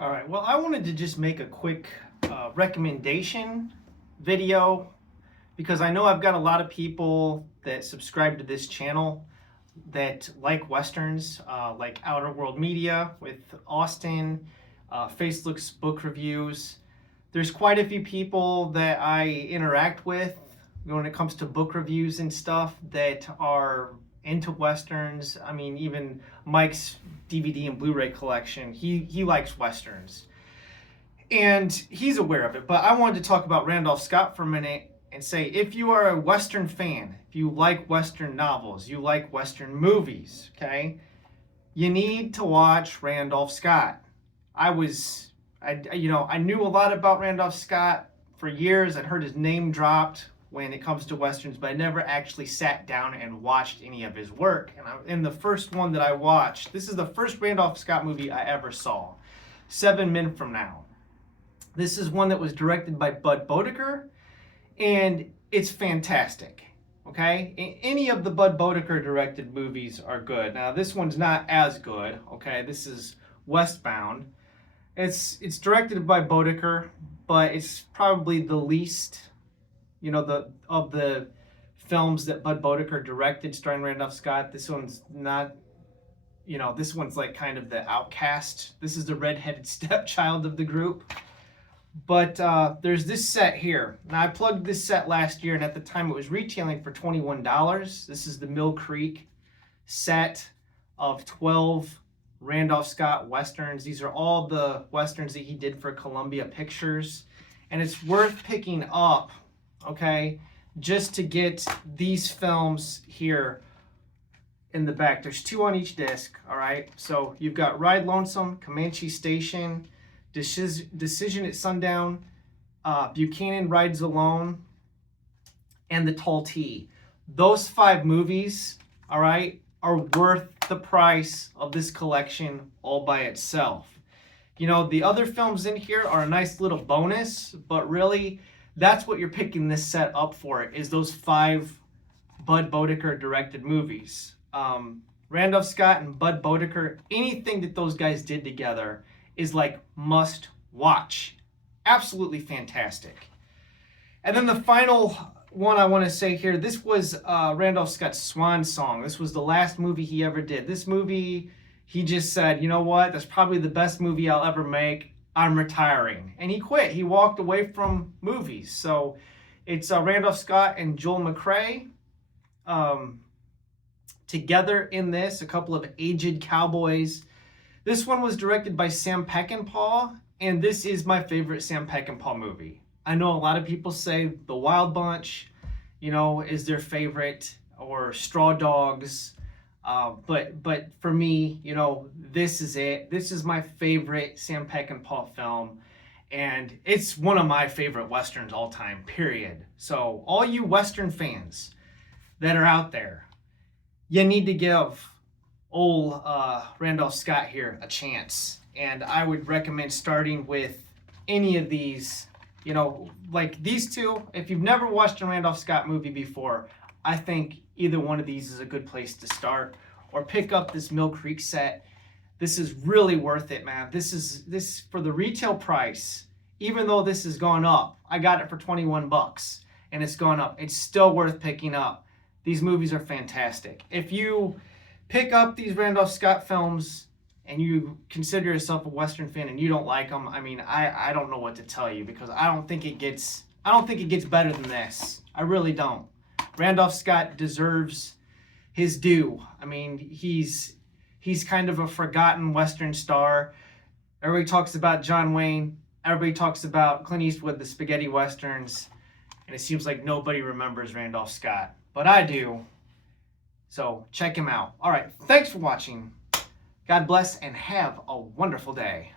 All right, well, I wanted to just make a quick recommendation video because I know I've got a lot of people that subscribe to this channel that like Westerns, like Outer World Media with Austin, Facebook's book reviews. There's quite a few people that I interact with when it comes to book reviews and stuff that are into Westerns. I mean, even Mike's DVD and Blu-ray collection, he likes Westerns. And he's aware of it. But I wanted to talk about Randolph Scott for a minute and say, if you are a Western fan, if you like Western novels, you like Western movies, okay, you need to watch Randolph Scott. I knew a lot about Randolph Scott for years. I'd heard his name dropped when it comes to Westerns, but I never actually sat down and watched any of his work. And the first one that I watched, this is the first Randolph Scott movie I ever saw, 7 Men From Now. This is one that was directed by Bud Bodeker, and it's fantastic. Okay, any of the Bud Bodeker directed movies are good. Now this one's not as good. Okay, this is Westbound. It's directed by Bodeker, but it's probably the least, of the films that Bud Bodeker directed starring Randolph Scott. This one's not, this one's like kind of the outcast. This is the redheaded stepchild of the group. But there's this set here. Now I plugged this set last year, and at the time it was retailing for $21. This is the Mill Creek set of 12 Randolph Scott Westerns. These are all the Westerns that he did for Columbia Pictures. And it's worth picking up, okay, just to get these films here in the back. There's 2 on each disc, all right? So you've got Ride Lonesome, Comanche Station, Decision at Sundown, Buchanan Rides Alone, and The Tall T. Those 5 movies, all right, are worth the price of this collection all by itself. The other films in here are a nice little bonus, but really that's what you're picking this set up for, is those 5 Bud Bodeker directed movies. Randolph Scott and Bud Bodeker, anything that those guys did together is like must watch. Absolutely fantastic. And then the final one I want to say here, this was Randolph Scott's Swan Song. This was the last movie he ever did. This movie, he just said, you know what, that's probably the best movie I'll ever make. I'm retiring. And he quit. He walked away from movies. So it's Randolph Scott and Joel McCrea together in this, a couple of aged cowboys. This one was directed by Sam Peckinpah, and this is my favorite Sam Peckinpah movie. I know a lot of people say The Wild Bunch, is their favorite, or Straw Dogs, but for me, this is it. This is my favorite Sam Peckinpah film, and it's one of my favorite Westerns all time, period. So all you Western fans that are out there, you need to give old Randolph Scott here a chance. And I would recommend starting with any of these, like these 2. If you've never watched a Randolph Scott movie before, I think either one of these is a good place to start. Or pick up this Mill Creek set. This is really worth it, man. This for the retail price, even though this has gone up. I got it for $21 and it's gone up. It's still worth picking up. These movies are fantastic. If you pick up these Randolph Scott films and you consider yourself a Western fan and you don't like them, I mean, I don't know what to tell you, because I don't think it gets better than this. I really don't. Randolph Scott deserves his due. I mean, he's kind of a forgotten Western star. Everybody talks about John Wayne. Everybody talks about Clint Eastwood, the spaghetti Westerns. And it seems like nobody remembers Randolph Scott. But I do. So check him out. All right. Thanks for watching. God bless and have a wonderful day.